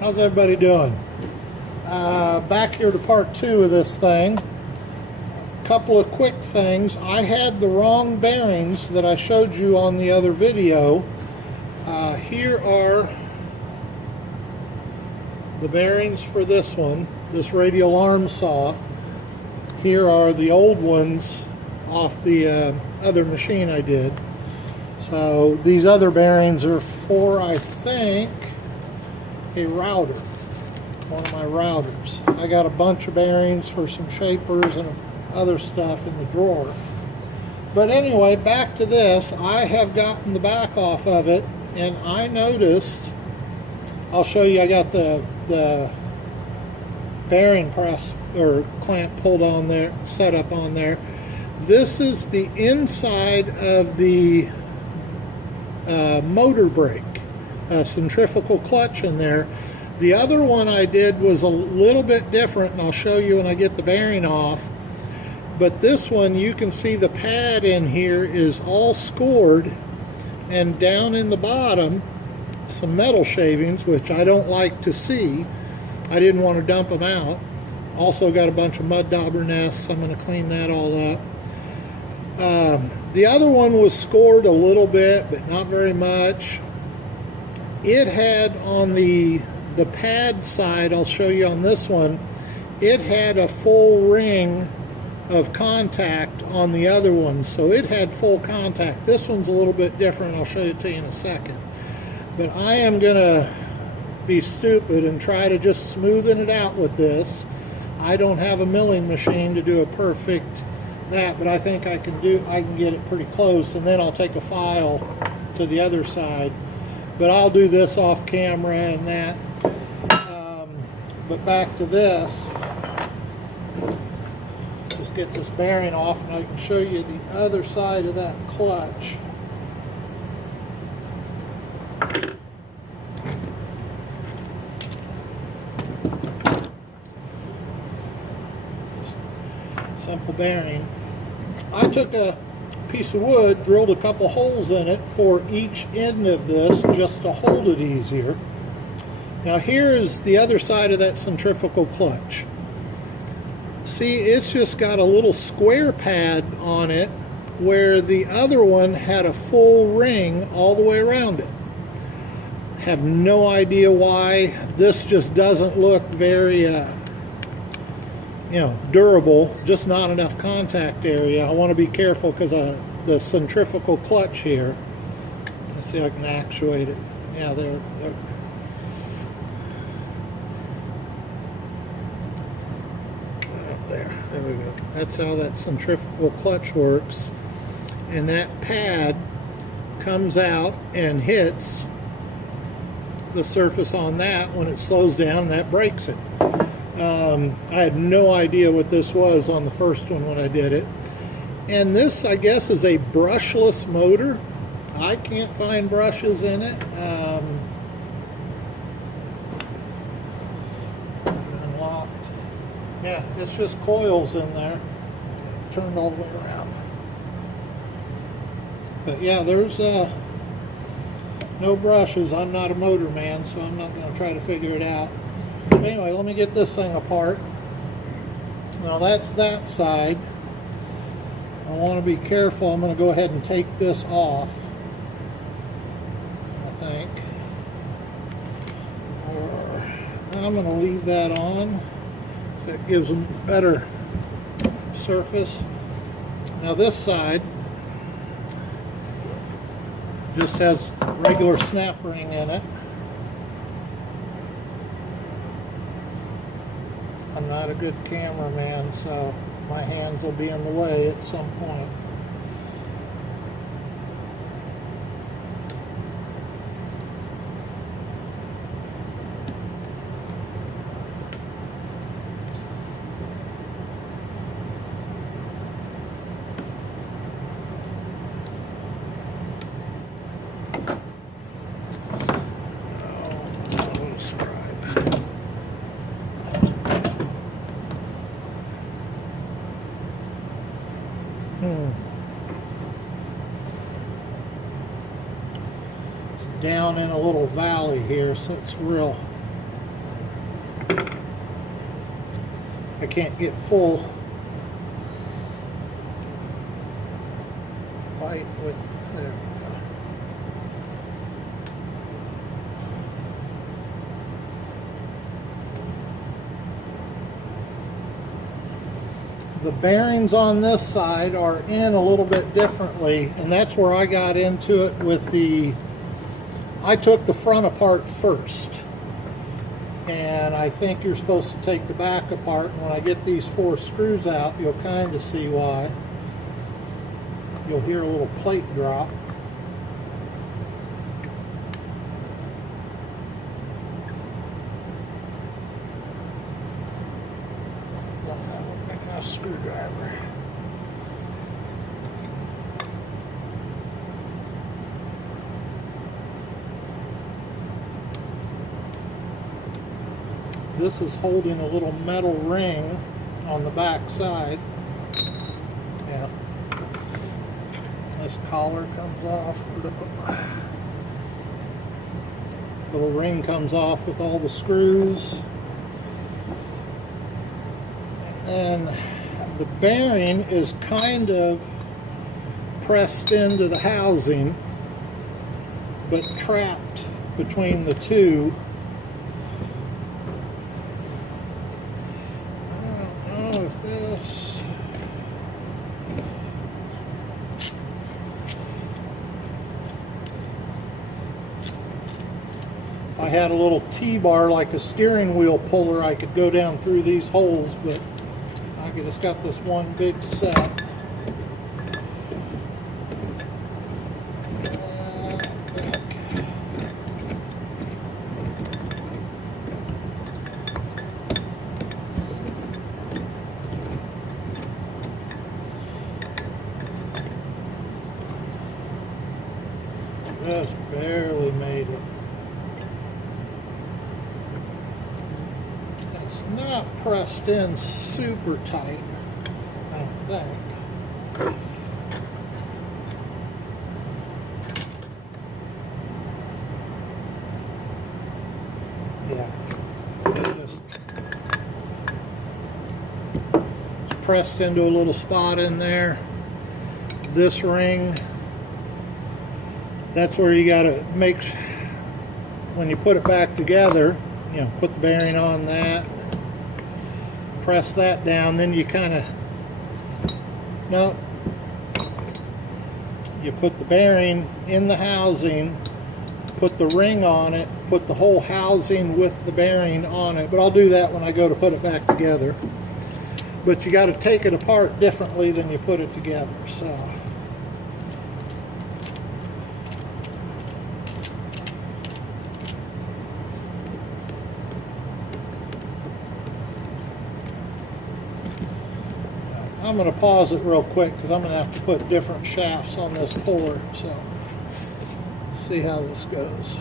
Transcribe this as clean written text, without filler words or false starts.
How's everybody doing? Back here to part 2 of this thing. Couple of quick things. I had the wrong bearings that I showed you on the other video. Here are the bearings for this one, this radial arm saw. Here are the old ones off the other machine I did. So these other bearings are for, I think, a router, one of my routers. I got a bunch of bearings for some shapers and other stuff in the drawer. But anyway, back to this. I have gotten the back off of it, and I noticed, I'll show you, I got the bearing press or clamp pulled on there, set up on there. This is the inside of the motor brake, a centrifugal clutch in there. The other one I did was a little bit different, and I'll show you when I get the bearing off. But this one, you can see the pad in here is all scored, and down in the bottom, some metal shavings, which I don't like to see. I didn't want to dump them out. Also got a bunch of mud dauber nests. I'm going to clean that all up. The other one was scored a little bit, but not very much. It had on the pad side, I'll show you on this one, it had a full ring of contact on the other one, so it had full contact. This one's a little bit different. I'll show it to you in a second. But I am gonna be stupid and try to just smoothen it out with this. I don't have a milling machine to do a perfect that, but I think I can get it pretty close, and then I'll take a file to the other side. But I'll do this off camera and that. But back to this. Just get this bearing off, and I can show you the other side of that clutch. Simple bearing. I took a piece of wood, drilled a couple holes in it for each end of this just to hold it easier. Now here is the other side of that centrifugal clutch. See, it's just got a little square pad on it where the other one had a full ring all the way around it. Have no idea why. This just doesn't look very durable, just not enough contact area. I want to be careful because the centrifugal clutch here. Let's see if I can actuate it. Yeah, there. There we go. That's how that centrifugal clutch works. And that pad comes out and hits the surface on that. When it slows down, that breaks it. I had no idea what this was on the first one when I did it. And this, I guess, is a brushless motor. I can't find brushes in it. Unlocked. Yeah, it's just coils in there. Turned all the way around. But yeah, there's no brushes. I'm not a motor man, so I'm not going to try to figure it out. Anyway, let me get this thing apart. Now that's that side. I want to be careful. I'm going to go ahead and take this off, I think. Or I'm going to leave that on. That gives them better surface. Now this side just has a regular snap ring in it. I'm not a good cameraman, so my hands will be in the way at some point. It's down in a little valley here, so it's real I can't get full light with, there we go. The bearings on this side are in a little bit differently, and that's where I got into it with the, I took the front apart first. And I think you're supposed to take the back apart, and when I get these 4 screws out, you'll kind of see why. You'll hear a little plate drop. Don't have a big enough screwdriver. This is holding a little metal ring on the back side. Yeah. This collar comes off. Little ring comes off with all the screws. And the bearing is kind of pressed into the housing, but trapped between the two. If this, if I had a little T-bar like a steering wheel puller, I could go down through these holes, but I just got this one big set. Just barely made it. It's not pressed in super tight, I don't think. Yeah, it's pressed into a little spot in there. This ring, that's where you got to make, when you put it back together, you know, put the bearing on that, press that down, then you kind of, no, you put the bearing in the housing, put the ring on it, put the whole housing with the bearing on it, but I'll do that when I go to put it back together. But you got to take it apart differently than you put it together, so. I'm going to pause it real quick because I'm going to have to put different shafts on this puller, so see how this goes.